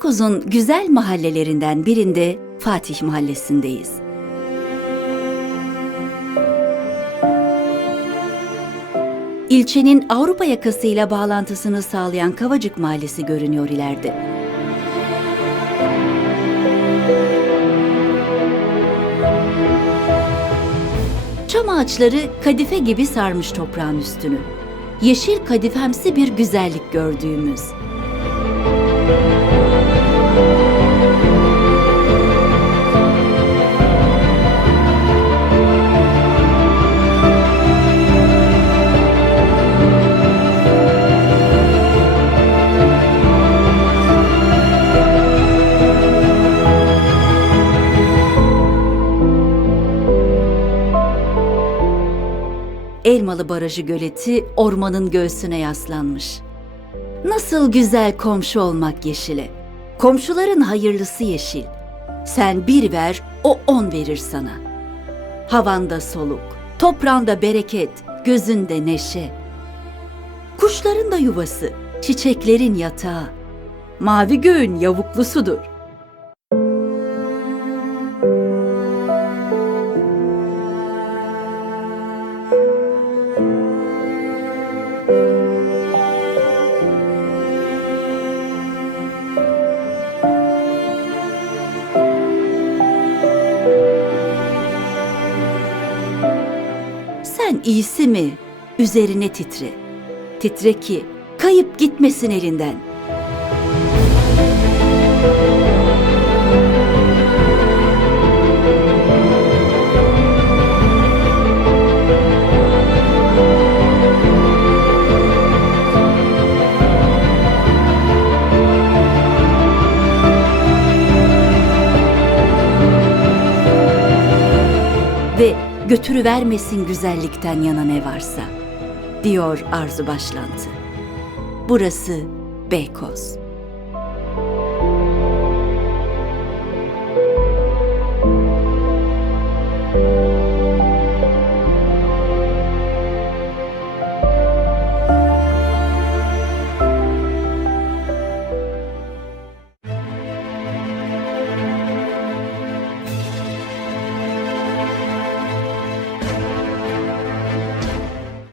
Beykoz'un güzel mahallelerinden birinde Fatih Mahallesi'ndeyiz. İlçenin Avrupa yakasıyla bağlantısını sağlayan Kavacık Mahallesi görünüyor ileride. Çam ağaçları kadife gibi sarmış toprağın üstünü. Yeşil kadifemsi bir güzellik gördüğümüz. Elmalı Barajı göleti ormanın göğsüne yaslanmış. Nasıl güzel komşu olmak yeşile. Komşuların hayırlısı yeşil. Sen bir ver, o on verir sana. Havanda soluk, toprağında bereket, gözünde neşe. Kuşların da yuvası, çiçeklerin yatağı. Mavi göğün yavuklusudur. Sen iyisi mi? Üzerine titre. Titre ki kayıp gitmesin elinden. ve götürüvermesin güzellikten yana ne varsa, diyor arzu başlantı. Burası Beykoz.